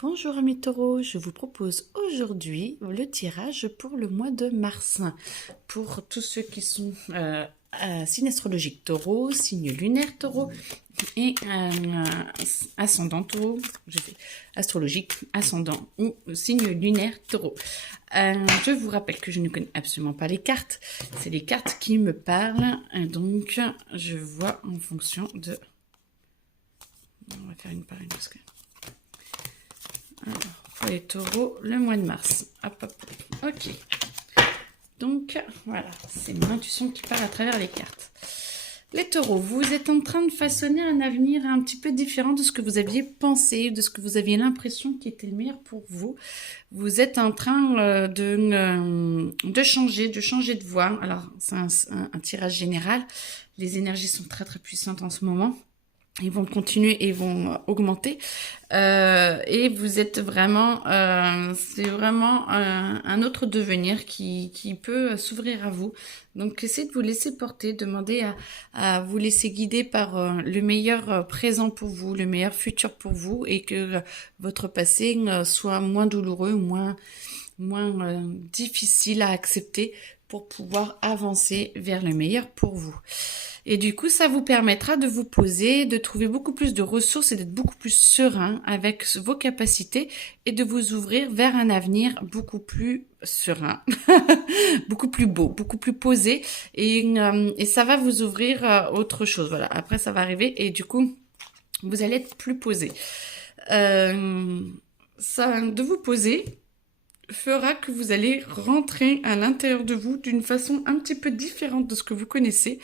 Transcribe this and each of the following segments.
Bonjour amis taureaux, je vous propose aujourd'hui le tirage pour le mois de mars. Pour tous ceux qui sont signe astrologique taureau, signe lunaire taureau et ascendant taureau, je fais astrologique, ascendant ou signe lunaire taureau. Je vous rappelle que je ne connais absolument pas les cartes, c'est les cartes qui me parlent, donc je vois en fonction de... On va faire une par une parce que... Alors, pour les taureaux, le mois de mars. Hop, hop. Ok. Donc, voilà. C'est mon intuition qui part à travers les cartes. Les taureaux, vous êtes en train de façonner un avenir un petit peu différent de ce que vous aviez pensé, de ce que vous aviez l'impression qui était le meilleur pour vous. Vous êtes en train de changer de voie. Alors, c'est un tirage général. Les énergies sont très, très puissantes en ce moment. Ils vont continuer et vont augmenter. Et vous êtes vraiment, c'est vraiment un autre devenir qui peut s'ouvrir à vous. Donc, essayez de vous laisser porter, demandez à vous laisser guider par le meilleur présent pour vous, le meilleur futur pour vous, et que votre passé soit moins douloureux, moins difficile à accepter pour pouvoir avancer vers le meilleur pour vous. Et du coup, ça vous permettra de vous poser, de trouver beaucoup plus de ressources et d'être beaucoup plus serein avec vos capacités et de vous ouvrir vers un avenir beaucoup plus serein, beaucoup plus beau, beaucoup plus posé. Et ça va vous ouvrir autre chose. Voilà. Après, ça va arriver et du coup, vous allez être plus posé. De vous poser fera que vous allez rentrer à l'intérieur de vous d'une façon un petit peu différente de ce que vous connaissez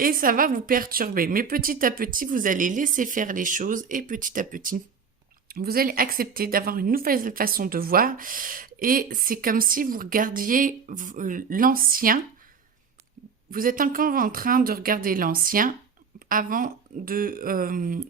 et ça va vous perturber. Mais petit à petit, vous allez laisser faire les choses et petit à petit, vous allez accepter d'avoir une nouvelle façon de voir et c'est comme si vous regardiez l'ancien. Vous êtes encore en train de regarder l'ancien avant de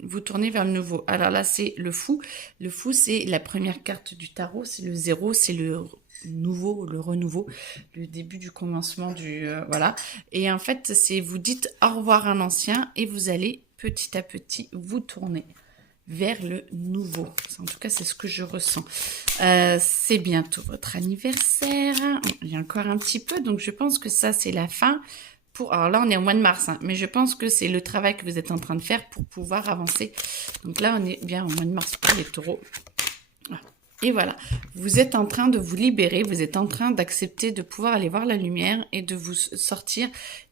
vous tourner vers le nouveau. Alors là, c'est le fou. Le fou, c'est la première carte du tarot. C'est le 0, c'est le nouveau, le renouveau, le début du commencement du... voilà. Et en fait, c'est vous dites au revoir à un ancien et vous allez petit à petit vous tourner vers le nouveau. En tout cas, c'est ce que je ressens. C'est bientôt votre anniversaire. Il y a encore un petit peu, donc je pense que ça, c'est la fin. Alors là, on est au mois de mars, hein, mais je pense que c'est le travail que vous êtes en train de faire pour pouvoir avancer. Donc là, on est bien au mois de mars pour les taureaux. Et voilà, vous êtes en train de vous libérer, vous êtes en train d'accepter de pouvoir aller voir la lumière et de vous sortir.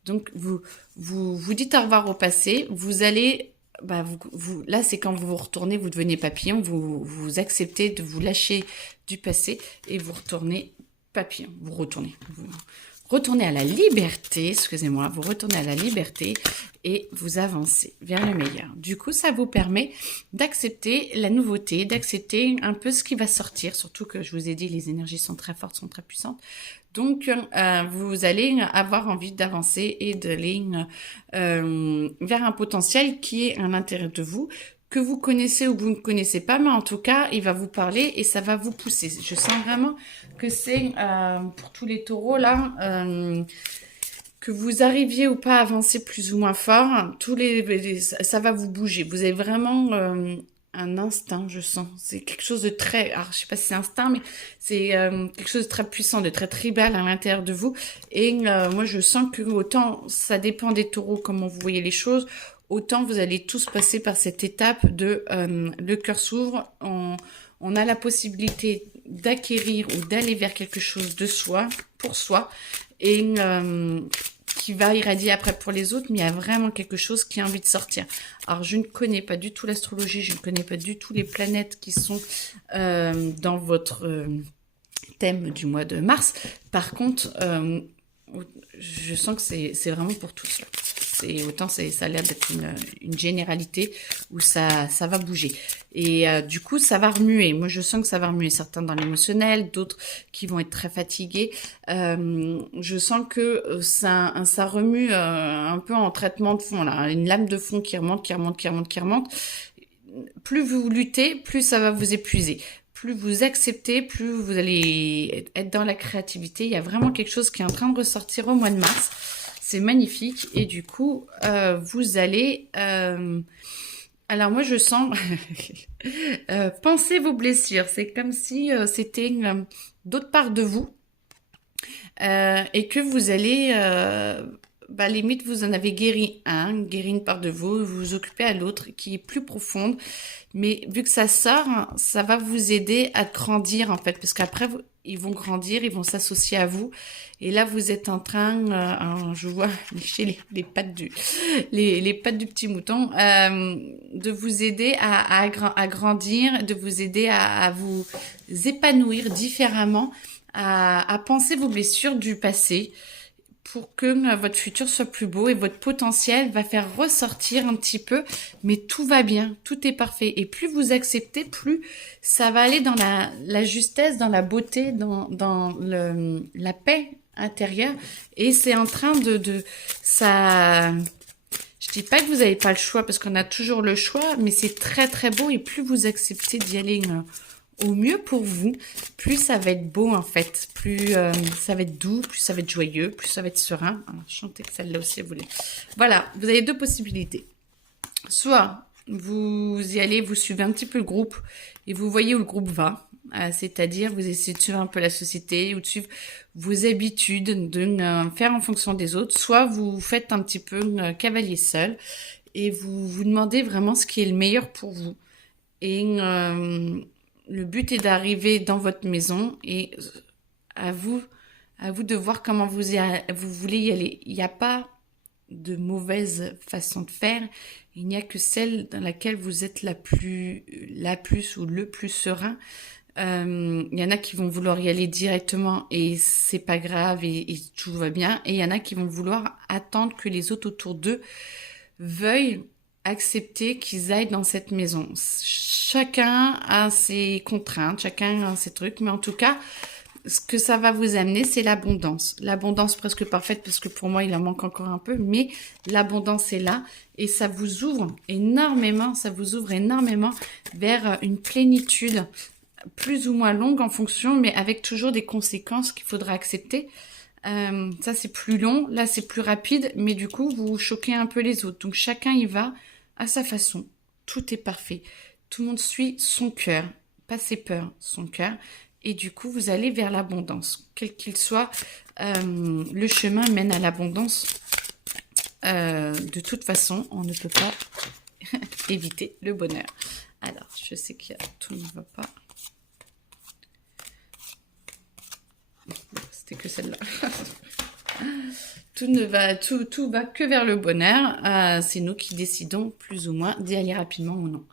Donc, vous dites au revoir au passé, vous allez... là, c'est quand vous vous retournez, vous devenez papillon, vous acceptez de vous lâcher du passé et vous retournez papillon. Vous retournez à la liberté, excusez-moi, vous retournez à la liberté et vous avancez vers le meilleur. Du coup, ça vous permet d'accepter la nouveauté, d'accepter un peu ce qui va sortir, surtout que je vous ai dit, les énergies sont très fortes, sont très puissantes. Donc, vous allez avoir envie d'avancer et d'aller vers un potentiel qui est à l'intérieur de vous, que vous connaissez ou vous ne connaissez pas, mais en tout cas, il va vous parler et ça va vous pousser. Je sens vraiment que c'est pour tous les taureaux là, que vous arriviez ou pas à avancer plus ou moins fort, ça va vous bouger. Vous avez vraiment un instinct, je sens. C'est quelque chose de très, alors je sais pas si c'est instinct, mais c'est quelque chose de très puissant, de très tribal à l'intérieur de vous. Et moi, je sens que autant ça dépend des taureaux, comment vous voyez les choses, autant vous allez tous passer par cette étape de le cœur s'ouvre, on a la possibilité d'acquérir ou d'aller vers quelque chose de soi, pour soi, et qui va irradier après pour les autres, mais il y a vraiment quelque chose qui a envie de sortir. Alors, je ne connais pas du tout l'astrologie, je ne connais pas du tout les planètes qui sont dans votre thème du mois de mars. Par contre, je sens que c'est vraiment pour tous là. Autant ça a l'air d'être une généralité où ça va bouger. Et du coup, ça va remuer. Moi, je sens que ça va remuer. Certains dans l'émotionnel, d'autres qui vont être très fatigués. Je sens que ça remue un peu en traitement de fond. Là. Une lame de fond qui remonte. Plus vous luttez, plus ça va vous épuiser. Plus vous acceptez, plus vous allez être dans la créativité. Il y a vraiment quelque chose qui est en train de ressortir au mois de mars. C'est magnifique et du coup, vous allez Alors moi je sens, pensez vos blessures. C'est comme si c'était d'autre part de vous et que vous allez, bah, limite vous en avez guéri une part de vous, vous vous occupez à l'autre qui est plus profonde. Mais vu que ça sort, hein, ça va vous aider à grandir en fait, parce qu'après ils vont grandir, ils vont s'associer à vous. Et là, vous êtes en train, je vois lécher les pattes les pattes du petit mouton, de vous aider à grandir, de vous aider à vous épanouir différemment, à penser vos blessures du passé pour que votre futur soit plus beau et votre potentiel va faire ressortir un petit peu, mais tout va bien, tout est parfait. Et plus vous acceptez, plus ça va aller dans la justesse, dans la beauté, dans la paix intérieure. Et c'est en train ça... Je dis pas que vous n'avez pas le choix, parce qu'on a toujours le choix, mais c'est très très beau. Et plus vous acceptez d'y aller au mieux pour vous, plus ça va être beau en fait, plus ça va être doux, plus ça va être joyeux, plus ça va être serein. Alors, chantez celle-là aussi, vous voulez. Voilà, vous avez deux possibilités. Soit vous y allez, vous suivez un petit peu le groupe et vous voyez où le groupe va, c'est-à-dire vous essayez de suivre un peu la société ou de suivre vos habitudes, de faire en fonction des autres. Soit vous faites un petit peu cavalier seul et vous vous demandez vraiment ce qui est le meilleur pour vous. Et le but est d'arriver dans votre maison et à vous de voir comment vous voulez y aller. Il n'y a pas de mauvaise façon de faire. Il n'y a que celle dans laquelle vous êtes la plus ou le plus serein. Il y en a qui vont vouloir y aller directement et c'est pas grave et tout va bien. Et il y en a qui vont vouloir attendre que les autres autour d'eux veuillent accepter qu'ils aillent dans cette maison. Chacun a ses contraintes, chacun a ses trucs, mais en tout cas, ce que ça va vous amener, c'est l'abondance. L'abondance presque parfaite, parce que pour moi, il en manque encore un peu, mais l'abondance est là et ça vous ouvre énormément vers une plénitude plus ou moins longue en fonction, mais avec toujours des conséquences qu'il faudra accepter. Ça, c'est plus long, là, c'est plus rapide, mais du coup, vous choquez un peu les autres. Donc, chacun y va à sa façon. Tout est parfait. Tout le monde suit son cœur, pas ses peurs, son cœur. Et du coup, vous allez vers l'abondance. Quel qu'il soit, le chemin mène à l'abondance. De toute façon, on ne peut pas éviter le bonheur. Alors, je sais que tout ne va pas. C'était que celle-là. Tout va que vers le bonheur. C'est nous qui décidons plus ou moins d'y aller rapidement ou non.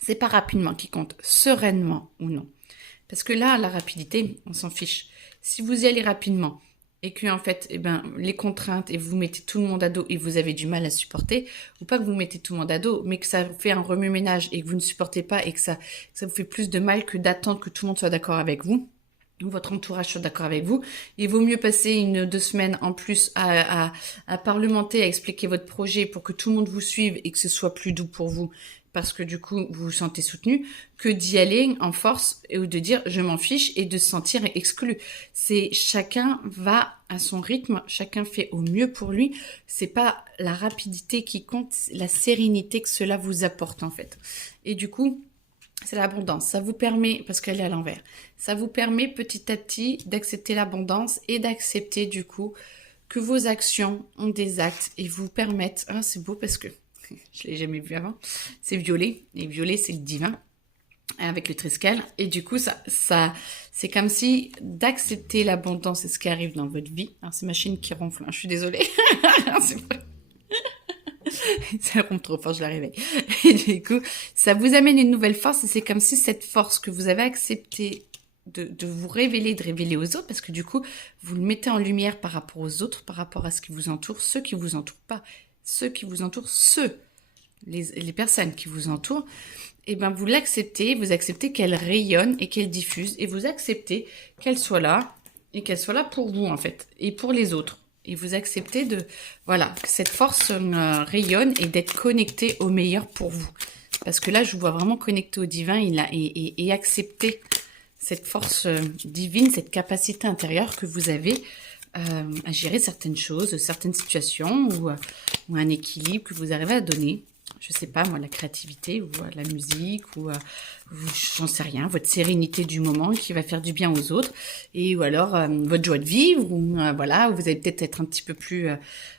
C'est pas rapidement qui compte, sereinement ou non. Parce que là, la rapidité, on s'en fiche. Si vous y allez rapidement et que en fait, les contraintes et vous mettez tout le monde à dos et vous avez du mal à supporter, ou pas que vous mettez tout le monde à dos, mais que ça vous fait un remue-ménage et que vous ne supportez pas et que ça vous fait plus de mal que d'attendre que tout le monde soit d'accord avec vous, ou votre entourage soit d'accord avec vous. Il vaut mieux passer 1-2 semaines en plus à parlementer, à expliquer votre projet pour que tout le monde vous suive et que ce soit plus doux pour vous, parce que du coup, vous vous sentez soutenu, que d'y aller en force ou de dire « je m'en fiche » et de se sentir exclu. C'est chacun va à son rythme, chacun fait au mieux pour lui. C'est pas la rapidité qui compte, c'est la sérénité que cela vous apporte en fait. Et du coup, c'est l'abondance. Ça vous permet, parce qu'elle est à l'envers, ça vous permet petit à petit d'accepter l'abondance et d'accepter du coup que vos actions ont des actes et vous permettent, c'est beau parce que je l'ai jamais vu avant, c'est violet, et violet c'est le divin, avec le triskel, et du coup ça c'est comme si d'accepter l'abondance et ce qui arrive dans votre vie. Alors c'est ma chaîne qui ronfle, je suis désolée, ça ronfle trop fort, je la réveille. Et du coup, ça vous amène une nouvelle force, et c'est comme si cette force que vous avez acceptée de vous révéler, de révéler aux autres, parce que du coup, vous le mettez en lumière par rapport aux autres, par rapport à ce qui vous entoure, ceux qui vous entourent pas, ceux qui vous entourent, les personnes qui vous entourent, et vous l'acceptez, vous acceptez qu'elle rayonne et qu'elle diffuse, et vous acceptez qu'elle soit là, et qu'elle soit là pour vous en fait, et pour les autres. Et vous acceptez que cette force rayonne et d'être connecté au meilleur pour vous. Parce que là, je vous vois vraiment connecté au divin et accepter cette force divine, cette capacité intérieure que vous avez à gérer certaines choses, certaines situations ou un équilibre que vous arrivez à donner. Je sais pas, moi, la créativité ou la musique j'en sais rien, votre sérénité du moment qui va faire du bien aux autres ou alors votre joie de vivre voilà, vous allez peut-être être un petit peu plus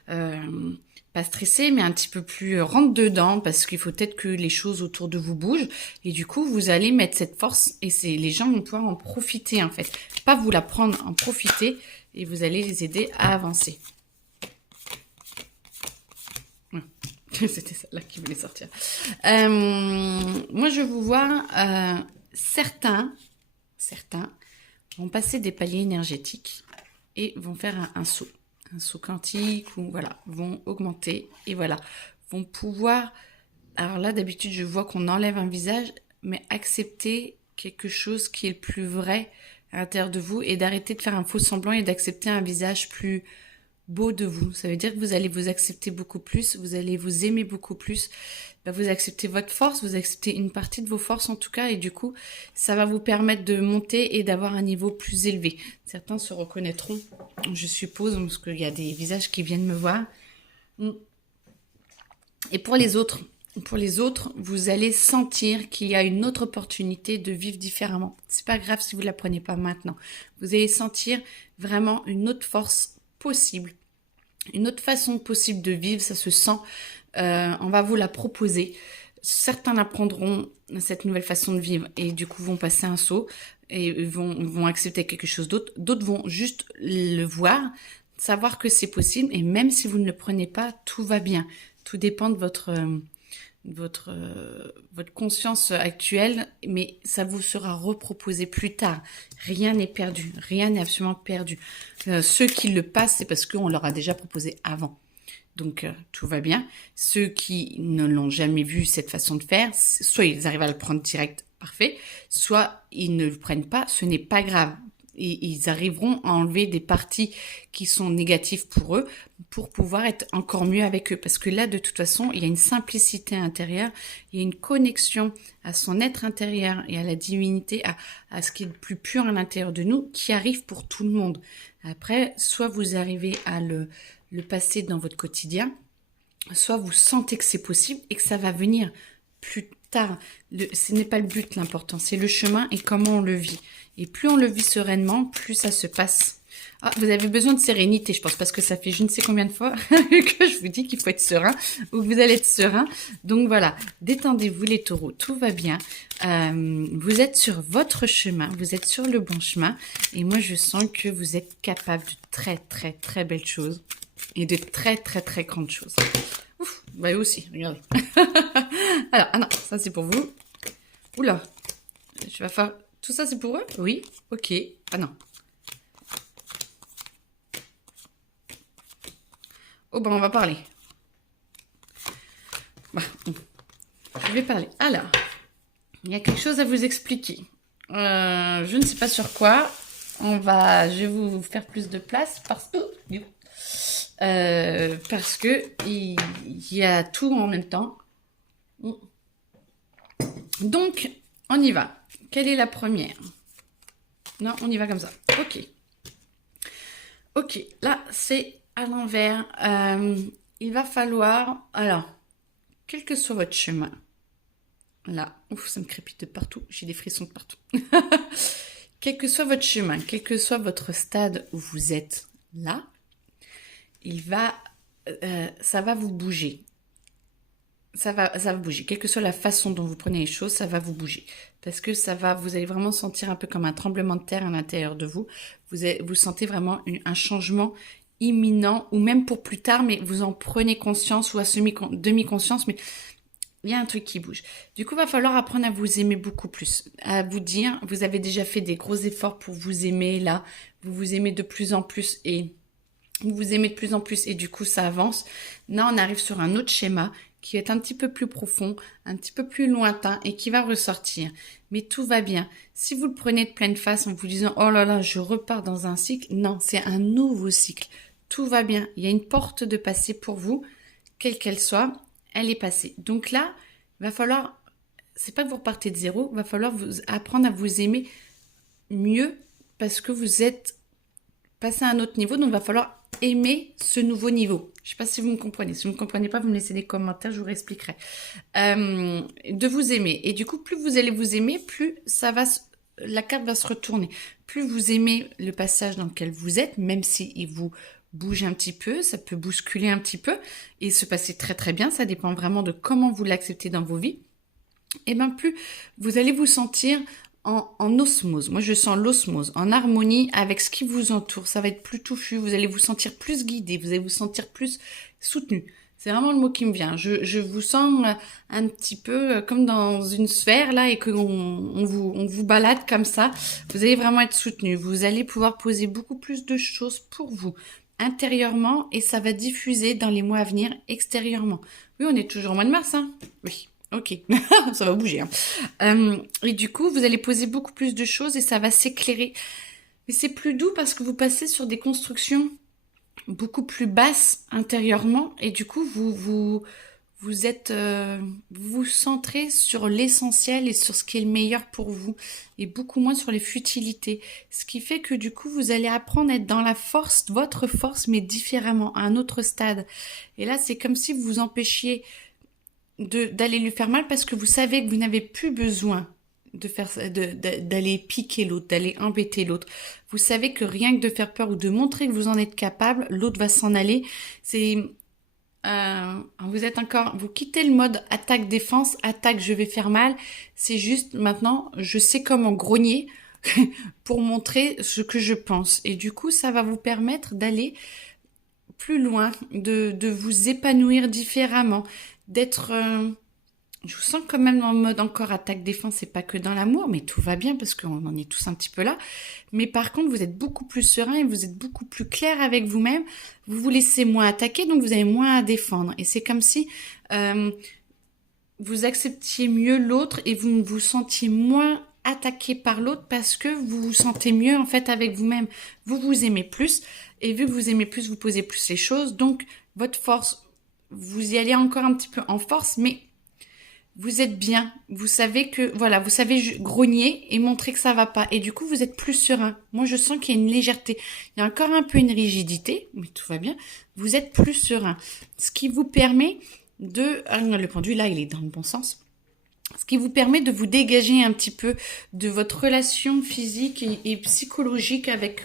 pas stressé, mais un petit peu plus rentre dedans parce qu'il faut peut-être que les choses autour de vous bougent et du coup, vous allez mettre cette force et les gens vont pouvoir en profiter en fait. Pas vous la prendre, en profiter et vous allez les aider à avancer. C'était celle-là qui voulait sortir. Moi, je vous vois, certains vont passer des paliers énergétiques et vont faire un saut quantique ou voilà, vont augmenter et voilà, vont pouvoir. Alors là, d'habitude, je vois qu'on enlève un visage, mais accepter quelque chose qui est le plus vrai à l'intérieur de vous et d'arrêter de faire un faux semblant et d'accepter un visage plus beau de vous. Ça veut dire que vous allez vous accepter beaucoup plus, vous allez vous aimer beaucoup plus, vous acceptez votre force, vous acceptez une partie de vos forces en tout cas, et du coup, ça va vous permettre de monter et d'avoir un niveau plus élevé. Certains se reconnaîtront, je suppose, parce qu'il y a des visages qui viennent me voir. Et pour les autres, vous allez sentir qu'il y a une autre opportunité de vivre différemment. C'est pas grave si vous la prenez pas maintenant. Vous allez sentir vraiment une autre force possible, une autre façon possible de vivre, ça se sent, on va vous la proposer. Certains l'apprendront, cette nouvelle façon de vivre, et du coup vont passer un saut, et vont accepter quelque chose d'autre. D'autres vont juste le voir, savoir que c'est possible, et même si vous ne le prenez pas, tout va bien. Tout dépend de votre conscience actuelle, mais ça vous sera reproposé plus tard. Rien n'est perdu, rien n'est absolument perdu. Ceux qui le passent, c'est parce qu'on leur a déjà proposé avant. Donc, tout va bien. Ceux qui ne l'ont jamais vu, cette façon de faire, soit ils arrivent à le prendre direct, parfait, soit ils ne le prennent pas, ce n'est pas grave. Et ils arriveront à enlever des parties qui sont négatives pour eux pour pouvoir être encore mieux avec eux. Parce que là, de toute façon, il y a une simplicité intérieure, il y a une connexion à son être intérieur et à la divinité, à ce qui est le plus pur à l'intérieur de nous, qui arrive pour tout le monde. Après, soit vous arrivez à le passer dans votre quotidien, soit vous sentez que c'est possible et que ça va venir plus tard. Ce n'est pas le but, l'important, c'est le chemin et comment on le vit. Et plus on le vit sereinement, plus ça se passe. Ah, vous avez besoin de sérénité, je pense, parce que ça fait je ne sais combien de fois que je vous dis qu'il faut être serein, ou que vous allez être serein. Donc voilà, détendez-vous les taureaux, tout va bien. Vous êtes sur votre chemin, vous êtes sur le bon chemin. Et moi, je sens que vous êtes capable de très, très, très belles choses. Et de très, très, très grandes choses. Ouf, bah eux aussi, regardez. Alors, ah non, ça c'est pour vous. Oula, je vais faire... Tout ça, c'est pour eux? Oui. Ok. Ah non. Oh, ben, on va parler. Bah, je vais parler. Alors, il y a quelque chose à vous expliquer. Je ne sais pas sur quoi. Je vais vous faire plus de place parce que il y a tout en même temps. Donc, on y va. Quelle est la première? Non, on y va comme ça. Ok. Ok, là, c'est à l'envers. Il va falloir... Alors, quel que soit votre chemin, là, ouf, ça me crépite de partout. J'ai des frissons de partout. Quel que soit votre chemin, quel que soit votre stade où vous êtes là, ça va vous bouger. Ça va bouger. Quelle que soit la façon dont vous prenez les choses, ça va vous bouger. Parce que vous allez vraiment sentir un peu comme un tremblement de terre à l'intérieur de vous. Vous sentez vraiment un changement imminent, ou même pour plus tard, mais vous en prenez conscience, ou à demi-conscience, mais il y a un truc qui bouge. Du coup, il va falloir apprendre à vous aimer beaucoup plus. À vous dire, vous avez déjà fait des gros efforts pour vous aimer, là. Vous vous aimez de plus en plus et vous vous aimez de plus en plus et du coup, ça avance. Là, on arrive sur un autre schéma qui est un petit peu plus profond, un petit peu plus lointain et qui va ressortir. Mais tout va bien. Si vous le prenez de pleine face en vous disant « Oh là là, je repars dans un cycle », non, c'est un nouveau cycle. Tout va bien. Il y a une porte de passé pour vous, quelle qu'elle soit, elle est passée. Donc là, il va falloir, c'est pas que vous repartez de zéro, il va falloir apprendre à vous aimer mieux parce que vous êtes passer à un autre niveau, donc il va falloir aimer ce nouveau niveau. Je ne sais pas si vous me comprenez. Si vous ne me comprenez pas, vous me laissez des commentaires, je vous réexpliquerai. De vous aimer. Et du coup, plus vous allez vous aimer, plus ça va, la carte va se retourner. Plus vous aimez le passage dans lequel vous êtes, même s'il vous bouge un petit peu, ça peut bousculer un petit peu et se passer très très bien. Ça dépend vraiment de comment vous l'acceptez dans vos vies. Et bien plus vous allez vous sentir en osmose. Moi, je sens l'osmose, en harmonie avec ce qui vous entoure. Ça va être plus touffu, vous allez vous sentir plus guidé, vous allez vous sentir plus soutenu. C'est vraiment le mot qui me vient. Je vous sens un petit peu comme dans une sphère là et qu'on on vous balade comme ça. Vous allez vraiment être soutenu. Vous allez pouvoir poser beaucoup plus de choses pour vous intérieurement et ça va diffuser dans les mois à venir extérieurement. Oui, on est toujours au mois de mars, hein? Oui. Ok, ça va bouger. Hein. Et du coup, vous allez poser beaucoup plus de choses et ça va s'éclairer. Mais c'est plus doux parce que vous passez sur des constructions beaucoup plus basses intérieurement et du coup, vous êtes, vous vous centrez sur l'essentiel et sur ce qui est le meilleur pour vous et beaucoup moins sur les futilités. Ce qui fait que du coup, vous allez apprendre à être dans la force, votre force, mais différemment, à un autre stade. Et là, c'est comme si vous vous empêchiez d'aller lui faire mal parce que vous savez que vous n'avez plus besoin de faire d'aller piquer l'autre, d'aller embêter l'autre. Vous savez que rien que de faire peur ou de montrer que vous en êtes capable, l'autre va s'en aller. C'est vous êtes encore, vous quittez le mode attaque-défense, attaque, je vais faire mal. C'est juste maintenant, je sais comment grogner pour montrer ce que je pense. Et du coup, ça va vous permettre d'aller plus loin, de vous épanouir différemment, d'être... je vous sens quand même dans le mode encore attaque-défense, c'est pas que dans l'amour, mais tout va bien parce qu'on en est tous un petit peu là. Mais par contre, vous êtes beaucoup plus serein et vous êtes beaucoup plus clair avec vous-même. Vous vous laissez moins attaquer, donc vous avez moins à défendre. Et c'est comme si vous acceptiez mieux l'autre et vous vous sentiez moins attaqué par l'autre parce que vous vous sentez mieux en fait avec vous-même. Vous vous aimez plus et vu que vous aimez plus, vous posez plus les choses. Donc votre force, vous y allez encore un petit peu en force, mais vous êtes bien. Vous savez que, voilà, vous savez grogner et montrer que ça va pas. Et du coup, vous êtes plus serein. Moi, je sens qu'il y a une légèreté. Il y a encore un peu une rigidité, mais tout va bien. Vous êtes plus serein. Ce qui vous permet de... Ah, le pendule, là, il est dans le bon sens. Ce qui vous permet de vous dégager un petit peu de votre relation physique et psychologique avec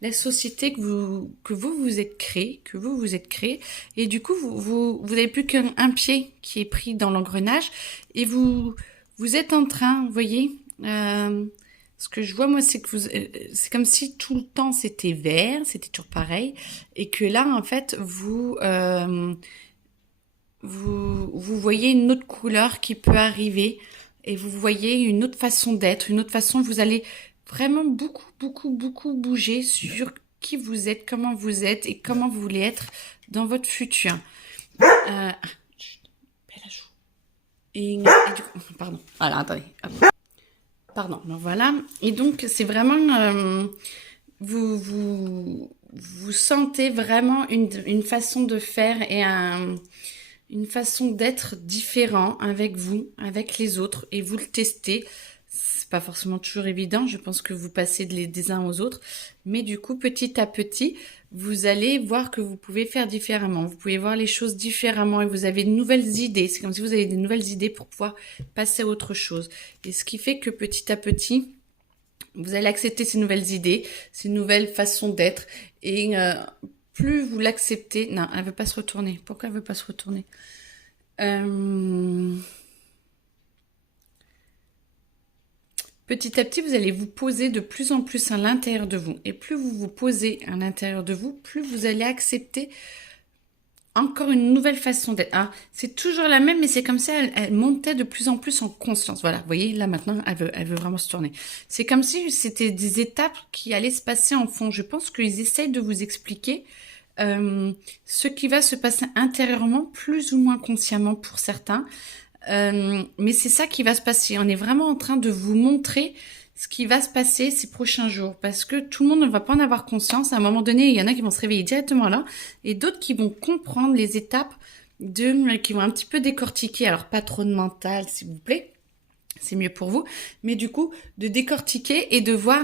la société que vous vous êtes créé, et du coup vous avez plus qu'un pied qui est pris dans l'engrenage et vous êtes en train, vous voyez, ce que je vois moi c'est que c'est comme si tout le temps c'était vert, c'était toujours pareil et que là en fait vous voyez une autre couleur qui peut arriver et vous voyez une autre façon d'être, une autre façon, vous allez vraiment beaucoup bouger sur qui vous êtes, comment vous êtes et comment vous voulez être dans votre futur. Et du coup, pardon, voilà, attendez. Hop. Pardon, donc voilà. Et donc, c'est vraiment... vous sentez vraiment une façon de faire et une façon d'être différent avec vous, avec les autres, et vous le testez. C'est pas forcément toujours évident, je pense que vous passez des uns aux autres, mais du coup, petit à petit, vous allez voir que vous pouvez faire différemment, vous pouvez voir les choses différemment, et vous avez de nouvelles idées. C'est comme si vous avez des nouvelles idées pour pouvoir passer à autre chose. Et ce qui fait que petit à petit, vous allez accepter ces nouvelles idées, ces nouvelles façons d'être, et plus vous l'acceptez... Non, elle veut pas se retourner. Pourquoi elle veut pas se retourner? Petit à petit, vous allez vous poser de plus en plus à l'intérieur de vous. Et plus vous vous posez à l'intérieur de vous, plus vous allez accepter encore une nouvelle façon d'être. Ah, c'est toujours la même, mais c'est comme si elle montait de plus en plus en conscience. Voilà, vous voyez, là maintenant, elle veut vraiment se tourner. C'est comme si c'était des étapes qui allaient se passer en fond. Je pense qu'ils essayent de vous expliquer ce qui va se passer intérieurement, plus ou moins consciemment pour certains. Mais c'est ça qui va se passer. On est vraiment en train de vous montrer ce qui va se passer ces prochains jours, parce que tout le monde ne va pas en avoir conscience. À un moment donné, il y en a qui vont se réveiller directement là, et d'autres qui vont comprendre les étapes qui vont un petit peu décortiquer. Alors, pas trop de mental, s'il vous plaît. C'est mieux pour vous. Mais du coup, de décortiquer et de voir,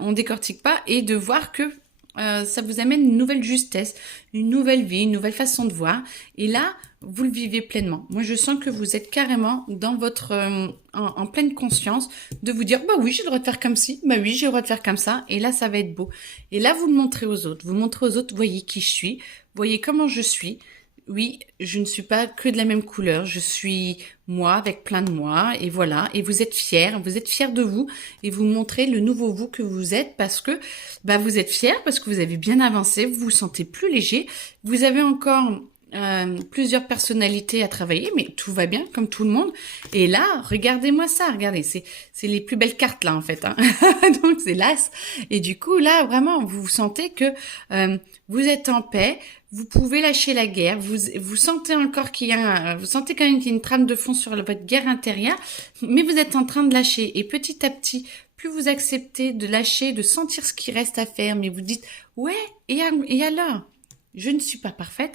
on décortique pas, et de voir que ça vous amène une nouvelle justesse, une nouvelle vie, une nouvelle façon de voir. Et là, vous le vivez pleinement. Moi, je sens que vous êtes carrément dans votre, en pleine conscience de vous dire, bah oui, j'ai le droit de faire comme ci, bah oui, j'ai le droit de faire comme ça. Et là, ça va être beau. Et là, vous le montrez aux autres. Vous montrez aux autres, voyez qui je suis, voyez comment je suis. Oui, je ne suis pas que de la même couleur, je suis moi avec plein de moi, et voilà, et vous êtes fiers de vous, et vous montrez le nouveau vous que vous êtes parce que bah, vous êtes fiers, parce que vous avez bien avancé, vous vous sentez plus léger, vous avez encore plusieurs personnalités à travailler, mais tout va bien, comme tout le monde, et là, regardez-moi ça, regardez, c'est les plus belles cartes là en fait, hein. Donc c'est l'as, et du coup là, vraiment, vous sentez que vous êtes en paix, vous pouvez lâcher la guerre, vous sentez encore qu'il y a, vous sentez quand même qu'il y a une trame de fond sur votre guerre intérieure, mais vous êtes en train de lâcher. Et petit à petit, plus vous acceptez de lâcher, de sentir ce qui reste à faire, mais vous dites, ouais, et alors? Je ne suis pas parfaite,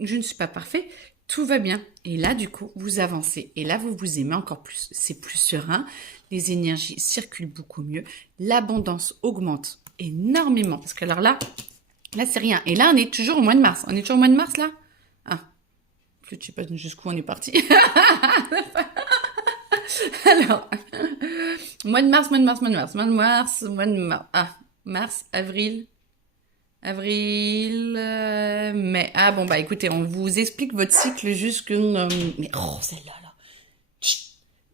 je ne suis pas parfait, tout va bien. Et là, du coup, vous avancez. Et là, vous vous aimez encore plus. C'est plus serein, les énergies circulent beaucoup mieux, l'abondance augmente énormément. Parce que alors là, c'est rien. Et là, on est toujours au mois de mars. On est toujours au mois de mars, là? Ah. Je ne sais pas jusqu'où on est parti. Alors, mois de mars. Ah, mars, avril, mai. Ah bon, bah écoutez, on vous explique votre cycle jusque... mais oh, celle-là, là.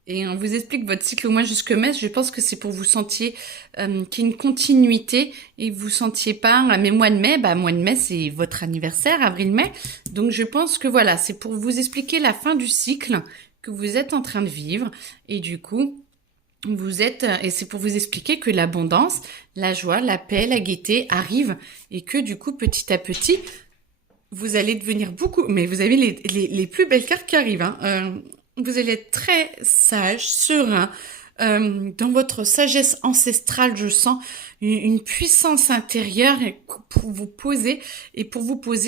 Et on vous explique votre cycle au moins jusque mai. Je pense que c'est pour vous sentiez qu'il y ait une continuité et vous sentiez pas. Mais mois de mai, c'est votre anniversaire, avril-mai. Donc je pense que voilà, c'est pour vous expliquer la fin du cycle que vous êtes en train de vivre. Et du coup, et c'est pour vous expliquer que l'abondance, la joie, la paix, la gaieté arrivent et que du coup, petit à petit, vous allez devenir beaucoup. Mais vous avez les plus belles cartes qui arrivent, hein. Vous allez être très sage, serein. Dans votre sagesse ancestrale, je sens une puissance intérieure pour vous poser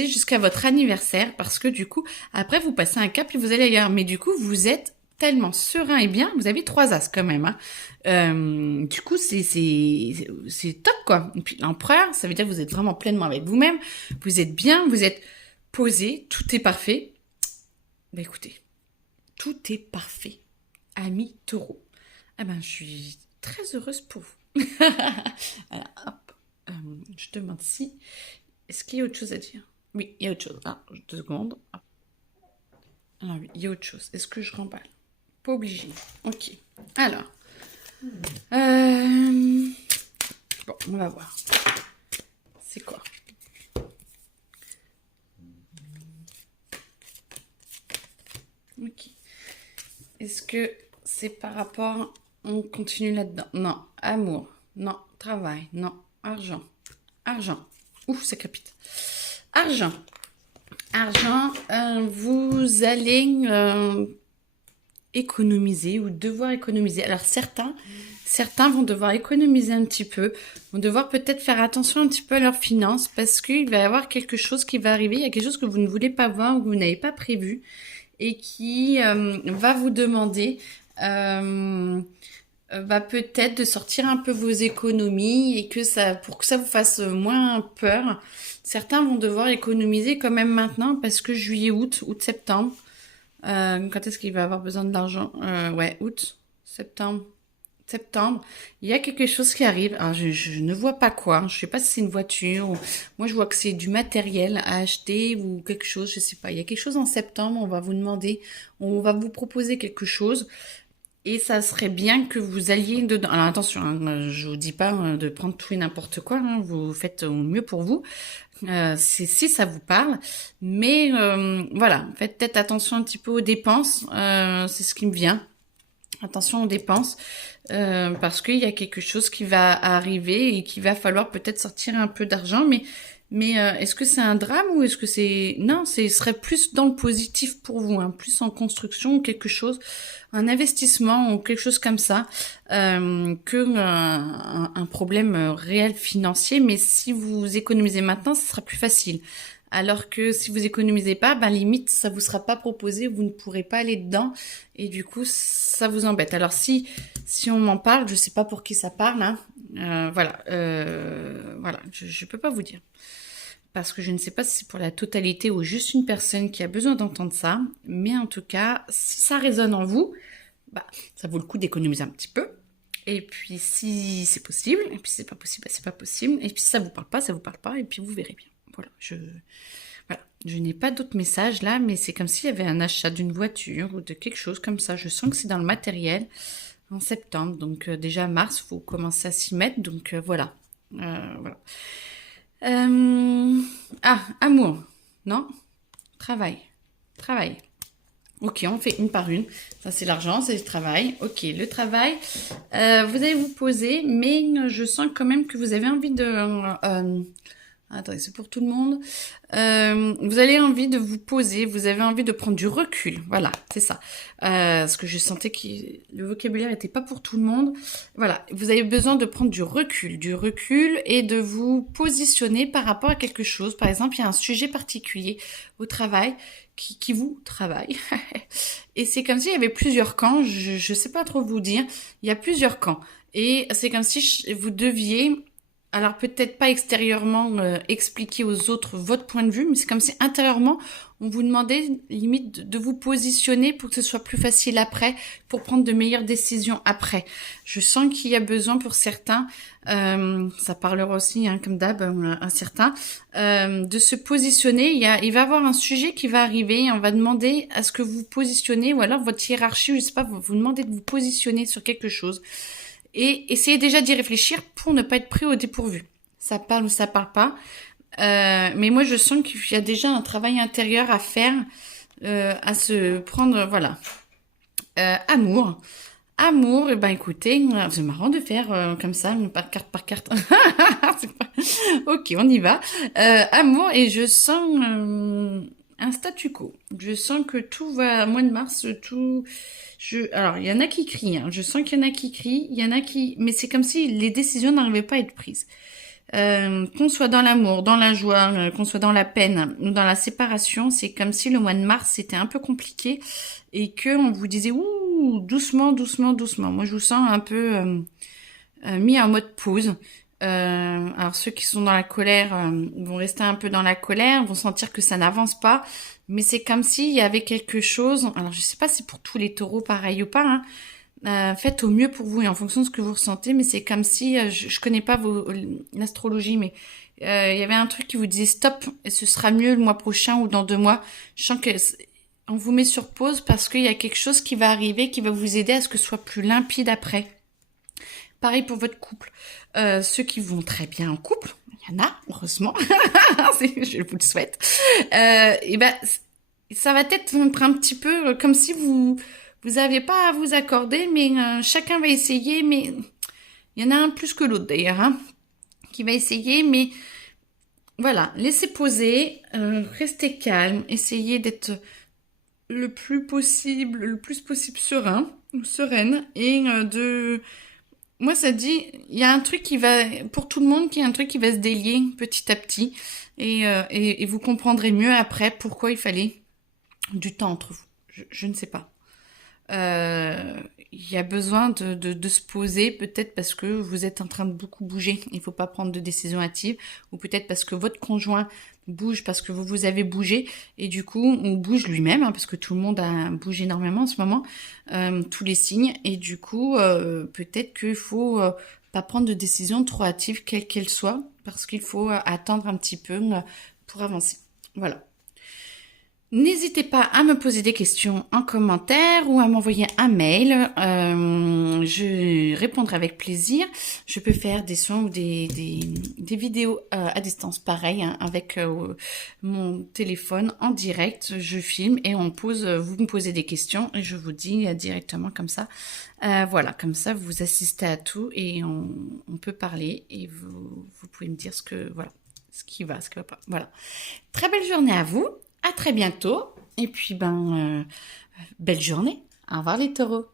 jusqu'à votre anniversaire parce que du coup, après, vous passez un cap et vous allez ailleurs. Mais du coup, vous êtes tellement serein et bien. Vous avez 3 as quand même, hein. Du coup, c'est top, quoi. Et puis, l'empereur, ça veut dire que vous êtes vraiment pleinement avec vous-même. Vous êtes bien, vous êtes posé, tout est parfait. Bah, écoutez. Tout est parfait, ami taureau. Eh ben, je suis très heureuse pour vous. Alors, hop, je demande si... Est-ce qu'il y a autre chose à dire? Oui, il y a autre chose. Ah, 2 secondes. Hop. Alors oui, il y a autre chose. Est-ce que je remballe? Pas obligé. Ok. Alors. Bon, on va voir. C'est quoi? Ok. Est-ce que c'est par rapport... On continue là-dedans. Non. Amour. Non. Travail. Non. Argent. Argent. Ouf, ça crépite. Argent. Argent, vous allez économiser ou devoir économiser. Alors certains vont devoir économiser un petit peu, vont devoir peut-être faire attention un petit peu à leurs finances parce qu'il va y avoir quelque chose qui va arriver. Il y a quelque chose que vous ne voulez pas voir ou que vous n'avez pas prévu et qui va vous demander peut-être de sortir un peu vos économies et pour que ça vous fasse moins peur. Certains vont devoir économiser quand même maintenant parce que juillet, août, septembre. Quand est-ce qu'il va avoir besoin de l'argent? Ouais, août, septembre. Il y a quelque chose qui arrive. Alors, je ne vois pas quoi. Je sais pas si c'est une voiture ou... Moi, je vois que c'est du matériel à acheter ou quelque chose. Je sais pas. Il y a quelque chose en septembre. On va vous demander, on va vous proposer quelque chose. Et ça serait bien que vous alliez dedans. Alors attention, hein, je vous dis pas de prendre tout et n'importe quoi. Hein, vous faites au mieux pour vous. C'est si ça vous parle. Mais voilà, faites peut-être attention un petit peu aux dépenses. C'est ce qui me vient. Attention aux dépenses. Parce qu'il y a quelque chose qui va arriver et qu'il va falloir peut-être sortir un peu d'argent. Mais est-ce que c'est un drame ou est-ce que c'est... Non, ce serait plus dans le positif pour vous, hein, plus en construction ou quelque chose, un investissement ou quelque chose comme ça, que un problème réel financier. Mais si vous économisez maintenant, ce sera plus facile. Alors que si vous économisez pas, limite, ça vous sera pas proposé, vous ne pourrez pas aller dedans. Et du coup, ça vous embête. Alors si on m'en parle, je sais pas pour qui ça parle, hein, Voilà, je peux pas vous dire. Parce que je ne sais pas si c'est pour la totalité ou juste une personne qui a besoin d'entendre ça. Mais en tout cas, si ça résonne en vous, bah, ça vaut le coup d'économiser un petit peu. Et puis si c'est possible, et puis si c'est pas possible, bah, c'est pas possible. Et puis si ça vous parle pas, ça vous parle pas, et puis vous verrez bien. Voilà, je n'ai pas d'autres messages là, mais c'est comme s'il y avait un achat d'une voiture ou de quelque chose comme ça. Je sens que c'est dans le matériel en septembre, donc déjà mars, faut commencer à s'y mettre, donc voilà. Voilà. Amour, non? Travail, travail. Ok, on fait une par une. Ça, c'est l'argent, c'est le travail. Ok, le travail. Vous allez vous poser, mais je sens quand même que vous avez envie de... attendez, c'est pour tout le monde. Vous avez envie de vous poser, vous avez envie de prendre du recul. Voilà, c'est ça. Parce que je sentais que le vocabulaire n'était pas pour tout le monde. Voilà, vous avez besoin de prendre du recul et de vous positionner par rapport à quelque chose. Par exemple, il y a un sujet particulier au travail qui vous travaille. Et c'est comme s'il y avait plusieurs camps. Je sais pas trop vous dire. Il y a plusieurs camps. Et c'est comme si vous deviez... Alors peut-être pas extérieurement expliquer aux autres votre point de vue, mais c'est comme si intérieurement on vous demandait limite de vous positionner pour que ce soit plus facile après, pour prendre de meilleures décisions après. Je sens qu'il y a besoin pour certains, ça parlera aussi comme d'hab à certains, de se positionner. Il va y avoir un sujet qui va arriver, et on va demander à ce que vous positionnez, ou alors votre hiérarchie, je sais pas, vous demandez de vous positionner sur quelque chose. Et essayez déjà d'y réfléchir pour ne pas être pris au dépourvu. Ça parle ou ça parle pas. Mais moi, je sens qu'il y a déjà un travail intérieur à faire, à se prendre, voilà. Amour. Amour, et ben écoutez, c'est marrant de faire comme ça, par carte par carte. Ok, on y va. Amour, et je sens un statu quo. Je sens que tout va, mois de mars, tout... Alors, il y en a qui crient, je sens qu'il y en a qui crient, il y en a qui... Mais c'est comme si les décisions n'arrivaient pas à être prises. Qu'on soit dans l'amour, dans la joie, qu'on soit dans la peine ou dans la séparation, c'est comme si le mois de mars, c'était un peu compliqué et que on vous disait, ouh, doucement, doucement, doucement. Moi, je vous sens un peu mis en mode pause. Alors ceux qui sont dans la colère vont rester un peu dans la colère, vont sentir que ça n'avance pas, mais c'est comme s'il y avait quelque chose. Alors je sais pas si pour tous les taureaux pareil ou pas, faites au mieux pour vous et en fonction de ce que vous ressentez, mais c'est comme si je connais pas l'astrologie, mais il y avait un truc qui vous disait stop et ce sera mieux le mois prochain ou dans 2 mois. Je sens que on vous met sur pause parce qu'il y a quelque chose qui va arriver qui va vous aider à ce que ce soit plus limpide après. Pareil pour votre couple. Ceux qui vont très bien en couple, il y en a, heureusement, je vous le souhaite. Et ben, ça va être un petit peu comme si vous n'aviez pas à vous accorder, mais chacun va essayer, mais il y en a un plus que l'autre d'ailleurs, qui va essayer, mais voilà, laissez poser, restez calme, essayez d'être le plus possible serein ou sereine et moi, ça dit, il y a un truc qui va, pour tout le monde, qu'il y a un truc qui va se délier petit à petit et vous comprendrez mieux après pourquoi il fallait du temps entre vous. Je ne sais pas. Il y a besoin de se poser, peut-être parce que vous êtes en train de beaucoup bouger. Il ne faut pas prendre de décision hâtive, ou peut-être parce que votre conjoint bouge parce que vous avez bougé, et du coup, on bouge lui-même, parce que tout le monde a bougé énormément en ce moment, tous les signes, et du coup, peut-être qu'il faut pas prendre de décision trop hâtive, quelle qu'elle soit, parce qu'il faut attendre un petit peu pour avancer. Voilà. N'hésitez pas à me poser des questions en commentaire ou à m'envoyer un mail. Je répondrai avec plaisir. Je peux faire des sons ou des vidéos à distance pareil, avec mon téléphone en direct. Je filme et vous me posez des questions et je vous dis directement comme ça. Voilà, comme ça vous assistez à tout et on peut parler et vous pouvez me dire ce qui va pas. Voilà. Très belle journée à vous. À très bientôt. Et puis, belle journée. Au revoir les taureaux.